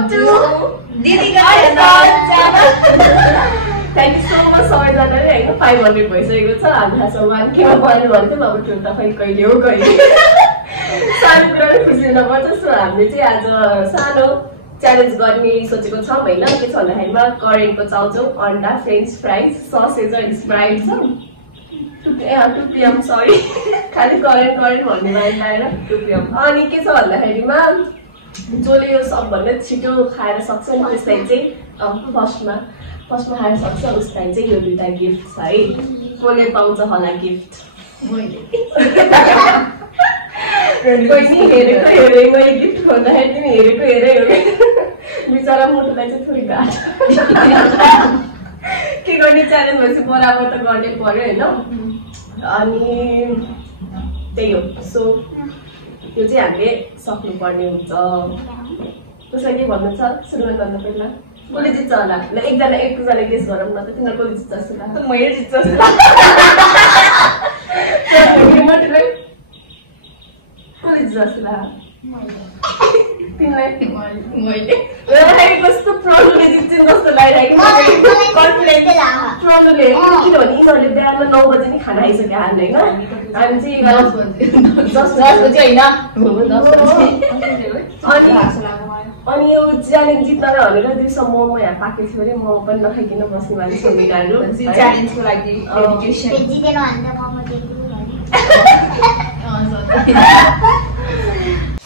Thank you so much सबैजनाले हैन 500 भइसकेको छ हामीलाई सब 1K मा पर्ने भन्थे अब त्यो त खै कहिले हो कहिले सानो कुराले खुसी हुनुपर्छ सो हामीले चाहिँ आज सानो च्यालेन्ज गर्ने सोचेको छौं हैन के छ भन्दाखेरिमा करेन्टको चाउचाउ अन्डा फ्रेन्च फ्राइज ससेज र स्प्राइट छ 2 PM सरी खाली करेन्ट भन्ने मान्छेलाई 2 PM अनि के छ भन्दाखेरिमा जसले यो सबभन्दा छिटो खाएर सक्छ नि त्यसलाई चाहिँ फर्स्टमा खाएर सक्छ उसलाई चाहिँ यो दुईटा गिफ्ट छ है कसले पाउँछ होला गिफ्ट मैले हेरेको मैले गिफ्ट भन्दाखेरि तिमी हेरेको हेरै हो बिचरा मुटुलाई चाहिँ थोरै गाह्रो के गर्ने च्यालेन्ज भएपछि बराबर त गर्नै पर्यो होइन अनि त्यही हो सो यो चाहिँ हामीले सक्नुपर्ने हुन्छ कसलाई के भन्नु छ सुरुवात गर्नु पहिला कसले जित्छ होला ल एकजना गेस गरौँ न त तिनीहरू कसले जित्छ जस्तो लाग्छ मैले जित्छ जस्तो लाग्छ कसले जित्छ जस्तो लाग्छ तिमीलाई मैले कस्तो प्रब्लमले जित्छ जस्तो लागिरहेको कन्फिडेन्स प्रब्लमले किनभने यिनीहरूले बिहान 9 बजे नै खाना आइसक्यो हाल्नु होइन हामी चाहिँ 10 बजे होइन अनि यो च्यालेन्ज जित्नलाई भनेर दिउँसो मोमो यहाँ पाकेको थियो अरे मोमो पनि नखाइकन बस्ने मान्छे मिटाहरू च्यालेन्जको लागि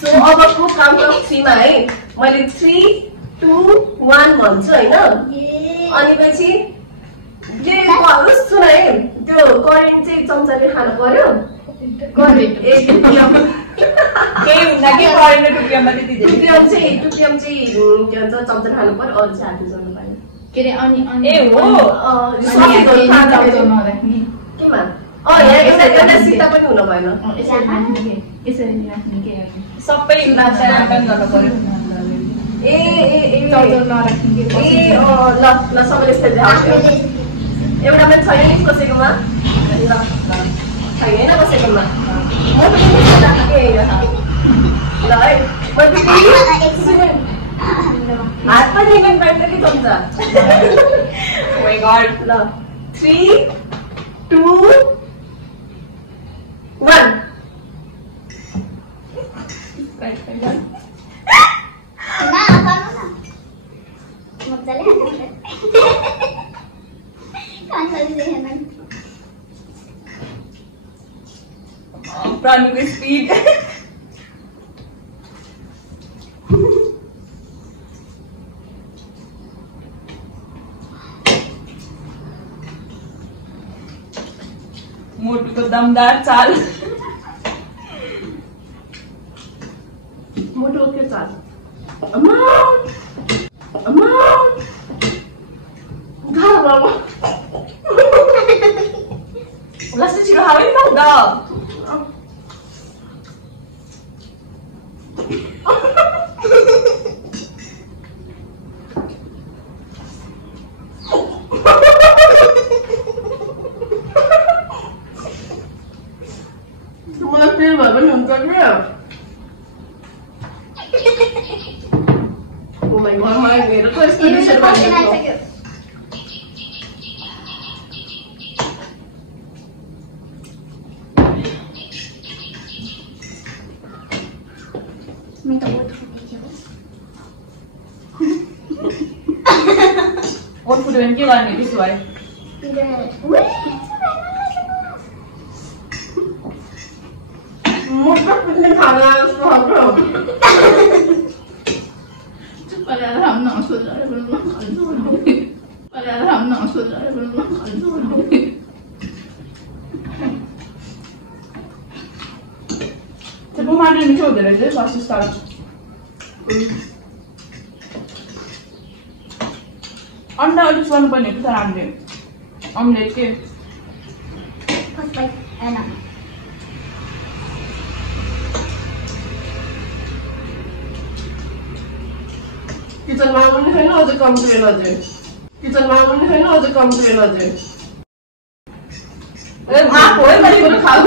सो अबको काउन्ट अफ 3 मा है मैले 3 2 1 भन्छु हैन अनि पछि सुन है त्यो करेन्ट चाहिँ चम्चाले खानु पर्यो केही हुँदा के करेन्ट 2 PM मा त्यति 2 PM चाहिँ के भन्छ चम्चा खानु पर्यो अरू चाहिँ हात जोड्नु पर्यो के रे अनि ए हो केमा यहाँ एउटा सिक्दा पनि हुन भएन सबै राख्न गर्नु पर्यो ए ल सबैले यस्तै एउटामा छैन नि कसैकोमा छैन कसैकोमा म पनि ल है हात पनि इभेन पाइन्छ कि चम्चा ल 3 2 1 प्राणीको स्पिड मोटुको दमदार चाल मोटो के चाल लास्ट छिटो हालै पाउँदा मलाई फेल भयो भने हुन्छ नि ओ माय गॉड मेरो त यस्तो डिसिसन भयो What food when you learn this way? Muka punya खाना उसको हम लोग पर हम ना सोच रहे हैं पर हम ना सोच रहे हैं तो वो मारने में छोड़ दे रहे थे फास्ट स्टार्ट अंडा अलिक स्वाद बनेको छ हामीले अमलेट के फर्स्ट बाइट हैन किचनमा पनि छैन अझ कम्प्लेन अझै किचनमा पनि छैन अझ कम्प्लेन अझै ए आको है मैले पनि खाऊ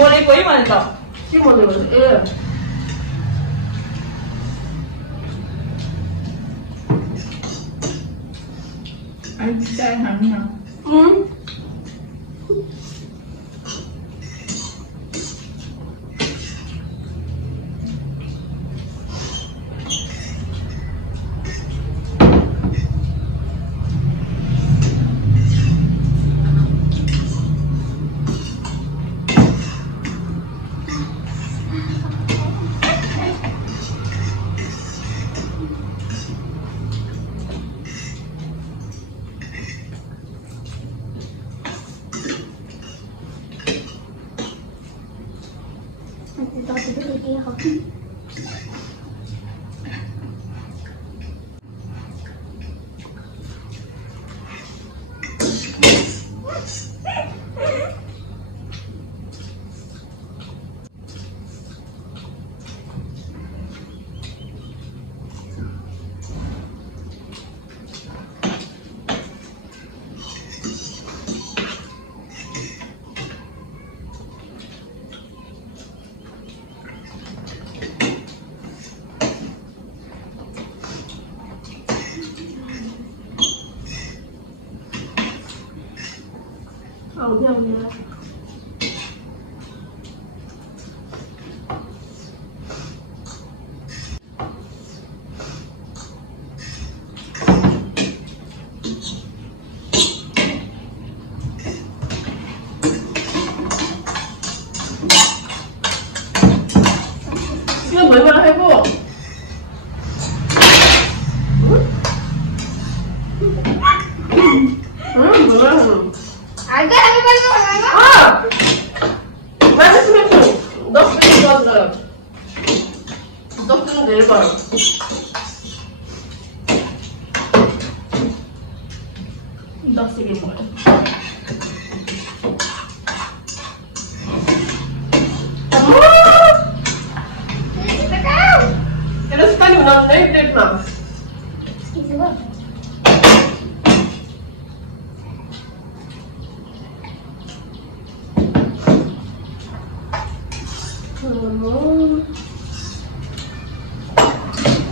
मरेको है मैले त के मरेको ए चाय खानु न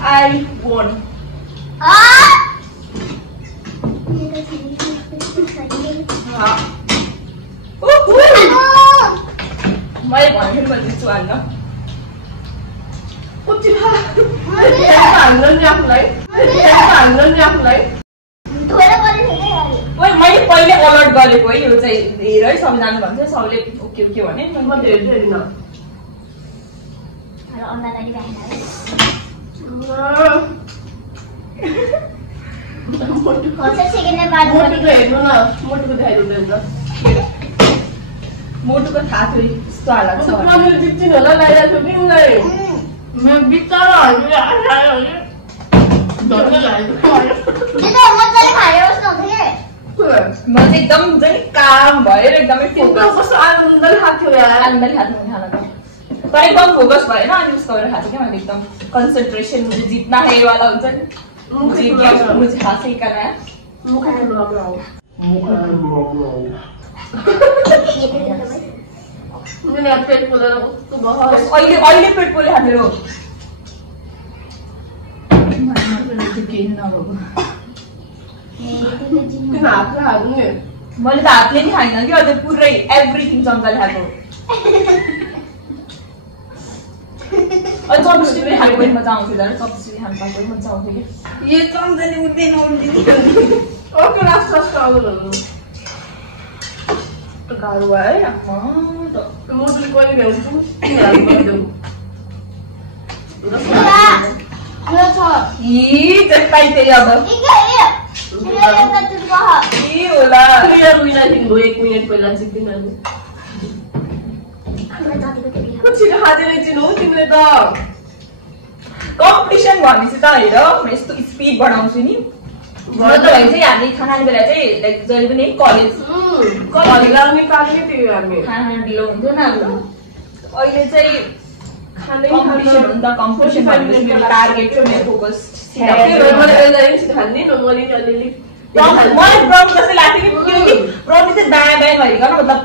I won. मैले भन्छु भन्दैछु हान्न मैले पहिले अलर्ट गरेको है यो चाहिँ हेर है सबैजना भन्छ सबैले ओके ओके भने म हेर्दिन मोटुको थाहा थियो यस्तो हालत म चाहिँ एकदम काम भएर एकदमै तर एकदम फोकस भएन अनि उस्तो गरेर खाएको क्या मैले एकदम कन्सन्ट्रेसन जितना है वाला हुन्छ नि मुझे खासै कराया अहिले पेट पोले मेरो मैले त हातले नि खाइन कि अझै पुरै एभ्रिथिङ चम्चाले खाएको अनि चम्ची पनि खाएको पनि मजा आउँथ्यो झन् चम्ची खानु पाएको पनि मजा आउँथ्यो कि यो चम्चाले उठ्दैन ओके लास्ट गाह्रो है मोटुले कहिले भ्याउँछु जस्तै त्यही अब होला 1 मिनट पहिला चाहिँ छिटो खाँदै रहेछौ तिमीले त कम्पिटिसन भनेपछि त हेर म यस्तो स्पिड बढाउँछु नि म त भन्छ हामी खानाले बेला चाहिँ लाइक जहिले पनि कलेज लाउने पार्ने थियो हामी खाना ढिलो हुन्थ्यो न अहिले चाहिँ खानै कम्पिटिसन हुन्छ कम्पिटिसन भनेपछि मेरो टार्गेट छ मेरो फोकस मलाई छिटो खान्ने न मैले अलिअलि मलाई प्रब्लम जस्तै लाग्थ्यो कि प्रब्लम चाहिँ दायाँ बायाँ गरिकन मतलब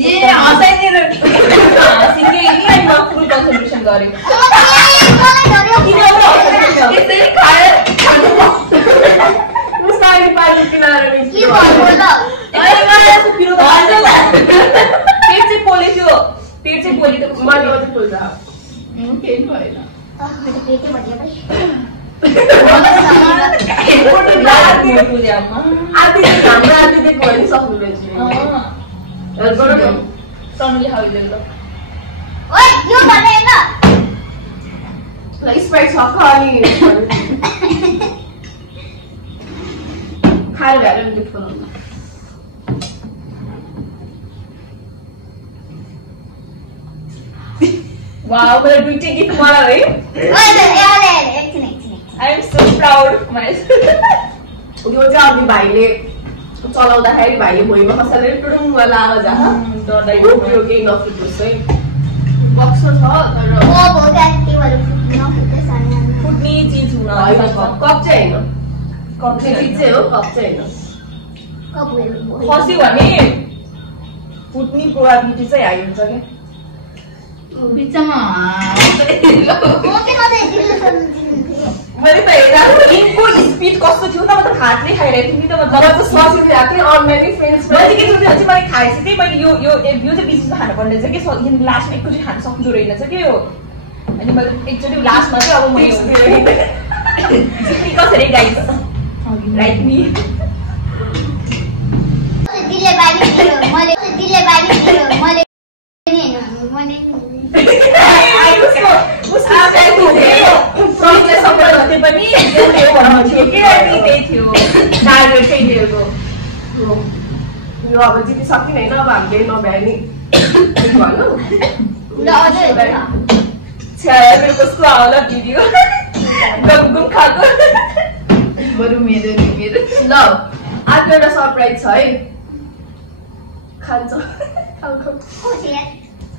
ए हँसाइदिएर सिके नि म फुल कन्सन्ट्रेसन गरेँ त्यसरी खाएर पानी पानी किनारे के भन्नु ल अरे मलाई पिरो भन्छ ल पेट चाहिँ पोले थियो पेट चाहिँ पोले त मैले पनि पोल्छ केही भएन मेरो पेटै भरियो भाइ आधी हाम्रो आधी दिएको होइन सक्नुहुन्छ हेल्प गर न तनुले हाउले ल ओइ यो भने हैन ल स्प्राइट छ खाली खाएर भएर नि दुध बनाउनु वाओ मैले दुईटै गिफ्ट मलाई है ओइ याले एकछिन I am so proud of myself यो चाहिँ अघि भाइले चलाउँदाखेरि भाइले भुइँमा कसैले टुडुङ्ग आवाज आयो यो केही नफुटोस् है बक्सो छ तर ओ बहुत एक्टिभहरु फुट्न फुट्दै सानी फुट्ने चिज हुन कप चाहिँ होइन कप चाहिँ हो कप चाहिँ होइन कबुल खस्यो भने फुट्ने प्रोबेबिलिटी चाहिँ हाई हुन्छ क्या बिचमा म के नदै दिलसन मैले त हेर्दा इनको स्पिड कस्तो थियो त म त हातले खाइरहेको थिएँ नि त जब मतलब त ससिल थिएँ अनलाइन फ्रेन्ड्स मैले के सोचेँ चाहिँ मैले खाएपछि चाहिँ मैले यो चाहिँ बिचमा खानु पर्ने रहेछ कि यहाँ लास्टमा एकचोटि खानु सक्दो रहेनछ कि यो अनि मैले एकचोटि लास्टमा चाहिँ अब मैले कसरी गाइस राइट मी दिलले बानी दियो मैले मैले पनि एउटै हो भन्नु थियो कि त्यही थियो टार्गेट चाहिँ दिएको यो अब जितिसकिन होइन अब हामीले नभ्याए नि भन्नु ल अझै छ्याया मेरो कस्तो आउला भिडियो गमगम खाएको बरु मेरो नि मेरो ल आज एउटा सरप्राइज छ है खान्छ खुसी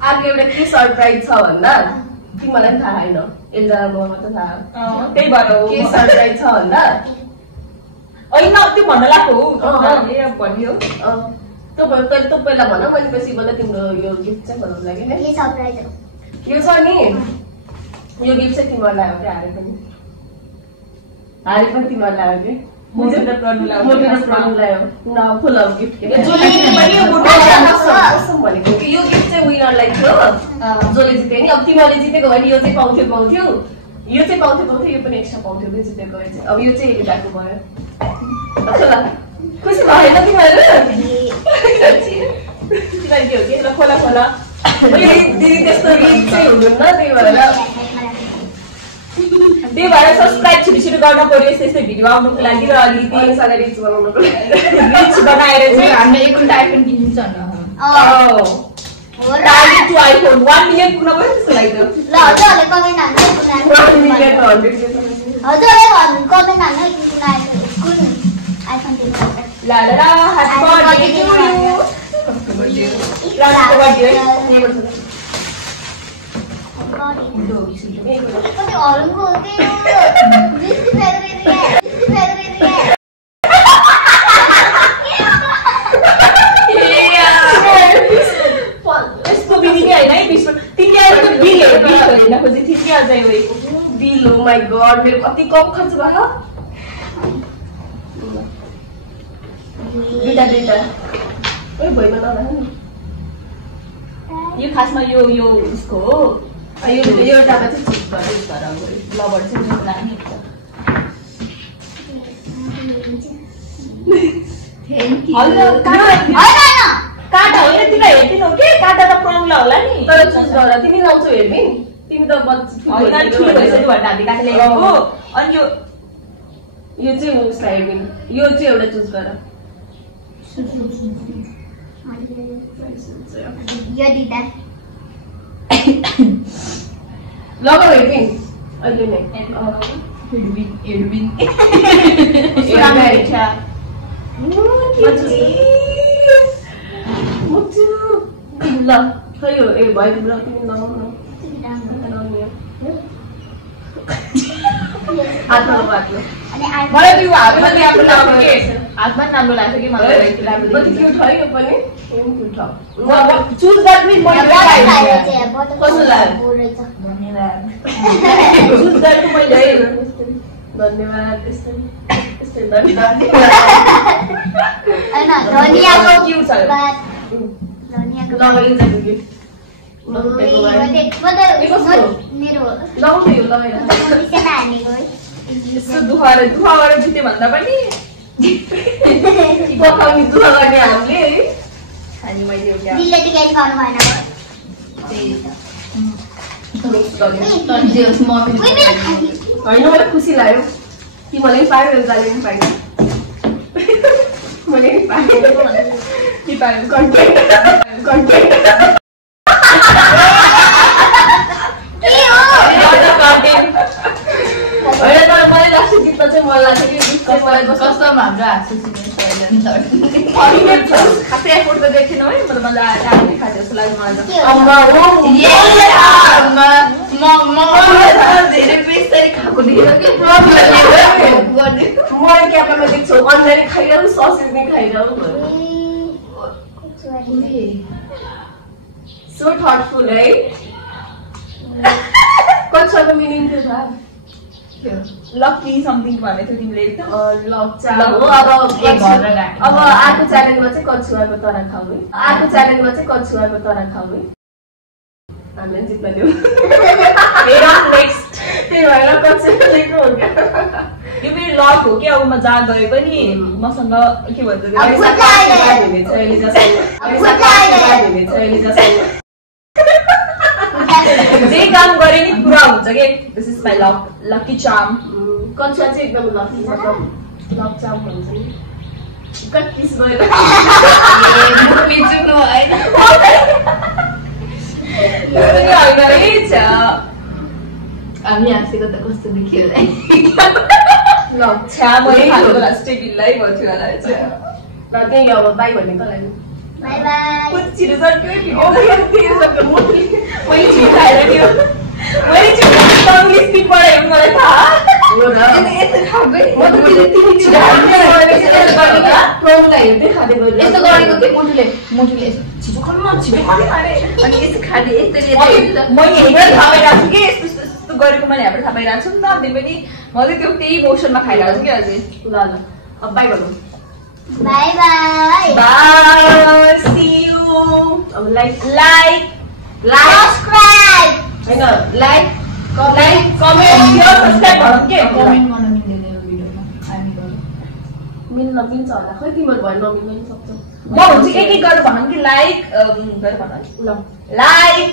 आज एउटा के सरप्राइज छ भन्दा तिमीलाई थाहा छैन एकजना म मात्र थाहा त्यही भएर हो के सरप्राइज छ भन्दा होइन त्यो भन्न लाग्यो हो भन्यो तँ पहिला भन मैले पछि बोल्दा तिम्रो यो गिफ्ट चाहिँ बनाउनु लागि नि के सरप्राइज हो यो छ नि यो गिफ्ट चाहिँ तिमीहरूलाई आयो क्या हारे पनि तिमीहरूलाई आयो कि मोटर गर्नु ल्यायो न फुल अफ गिफ्ट के भनेको कि यो गिफ्ट चाहिँ विनरलाई थियो जसले जित्यो नि अब तिमीले जितेको भने यो चाहिँ पाउँथ्यो यो चाहिँ पाउँथ्यो यो पनि एक्स्ट्रा पाउँथ्यो कि जितेको चाहिँ अब यो चाहिँ हेरिरहेको भयो खुसी भएन तिमीहरू तिमीहरू के हो कि ल खोला खोला दिदी त्यस्तो रिच चाहिँ हुनुहुन्न त्यही भएर सब्सक्राइब छिटो गर्न पर्यो यस्तै भिडियो आउनुको लागि र अलिकति पैसाले रिच बनाउनुको लागि रिच बनाएर चाहिँ हामीले एक घण्टा आइफोन किन्छ न टार्गेट टु आइफोन 1 मिलियन पुग्न गयो त्यस्तो लाग्यो ल हजुरले कमेन्ट हाल्नु हजुरले कमेन्ट हाल्नु कुन आइफोन दिनु ला ला ला ह्यापी बर्थडे टु यु कति हरुको त्यो जिस्ती फेरि यस्तो बिल नि हैन है 20 तिमीले आएको बिल हेर्न खोजे थिए अझै वै बिल हो माय गॉड मेरो कति कम खर्च भयो दुईटा ओइ भइमा नभए नि यो खासमा यो उसको हो यो एउटामा चाहिँ चुज लबर चाहिँ जुन लाग्ने थ्यांक यू हैन काटा होइन तिमीलाई हेर्दिनौ के काटा त प्रब्लम होला नि तर चुज गर तिमी लाउँछौ हेर्ने तिमी त हैन ठुलो भइसक्यो भनेर हामीले काटेर ल्याएको अनि यो चाहिँ उसलाई हेर्ने यो चाहिँ एउटा चुज गर यो दिदा लगा हेर्ने अहिले नै एडविन ल खै हो ए भयो तिम्रो तिमी लगाउनु हातमा बाटो मलाई त्यो हातमा राम्रो लाग्यो के हातमा राम्रो लाग्छ कि मलाई कति क्युट है यो पनि क्युट छ चुज गर्ने मैले कस्तो लाग्यो धन्यवाद चुज गरेको मैले धन्यवाद त्यस्तै धन्यवाद हैन धनियाको क्यूट छ बात धनियाको लगाइन्छ कि मेरो लगाउने हो लगाएर मिसेमा हानेको है यस्तो दुख गरेर जित्यो भन्दा पनि पकाउने दुःख गर्ने हामीले है अनि मैले एउटा दिलले टिकाइ खानु भएन त्यही त होइन मलाई खुसी लाग्यो तिमीलाई पायो एउटाले पनि पाइयो मैले पनि पाएँ के पायो कन्टेन्ट होइन तर मलाई लाग्छ जित्न चाहिँ मन लाग्छ कि मलाई कस्तो हाम्रो हाँसु खासै एफोर्ट त देखेन है मतलब मजा आयो खान्छ जस्तो लाग्यो मलाई त धेरै बेस्तरी खाएको देखेर के मलाई क्यामेरामा देख्छु अन्जाले खाइरहनु ससेज नै खाइरहनु सो थटफुल है कक्षाको मिनिङ के छ लकी समथिङ भनेको थियो तिमीले त लक्चा हो अब आर्को च्यालेन्जमा चाहिँ कछुवाको तरा खाऊ है आर्को च्यालेन्जमा चाहिँ कछुवाको तरा खाऊ है हामीले जित्न दिउँ नेक्स्ट त्यही भएर कछुवा लेख्नु हो क्या यो मेरो लक हो कि अब म जहाँ गए पनि मसँग के भन्छ जे काम गरे नि पुरा हुन्छ के this is my lucky charm कछुवा चाहिँ एकदम लकी मतलब लक चाम भन्छ नि कतिस गएर हामी हाँसेको त कस्तो देखियो छ्या मैले खाएको लास्टै बिल्लै भयो थियो होला ल त्यही अब बाई भन्ने त लाग्यो बाई बाई छिटो सक्यो मैले छिटो खाएर त्यो मैले छिटो तङ्ग्लिस स्पिड पढायो मलाई थाहा हो र यस्तो गरेको के मुटुले छिटो खानु छिटो खानु अरे अनि यस्तो खाँदै यस्तरी मैले हेरेर थाहा पाइरहेको छु कि यस्तो यस्तो गरेको मैले हेरेर थाहा पाइरहेको छु नि त अनि पनि मैले त्यो त्यही मोसनमा खाइरहेको छु कि अझै ल अब बाई भन्नु bye bye bye see you अब लाइक सब्स्क्राइब हैन लाइक कमेन्ट यो सब्स्क्राइब गर्नु के कमेन्ट गर्न मिल्दैन यो भिडियोमा हामी गर्नु मिल्न मिल्छ होला खै तिम्रो भयो नमिल्न पनि सक्छ म भन्छु एक गरेर भनौँ कि लाइक गरेर भनौँ ल लाइक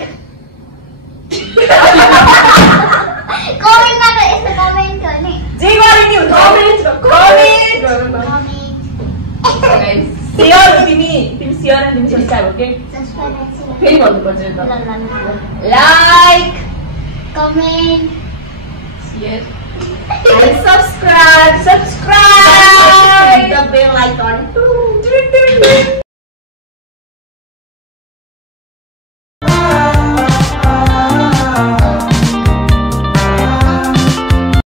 कमेन्टमा त यस्तो कमेन्ट हो नि जे गरे नि हुन्छ कमेन्ट सेयर तिमी सेयर अनि तिमी सब्स्क्राइब हो के सब्स्क्राइब फेरि भन्नुपर्छ यो त like comment share and subscribe subscribe the bell icon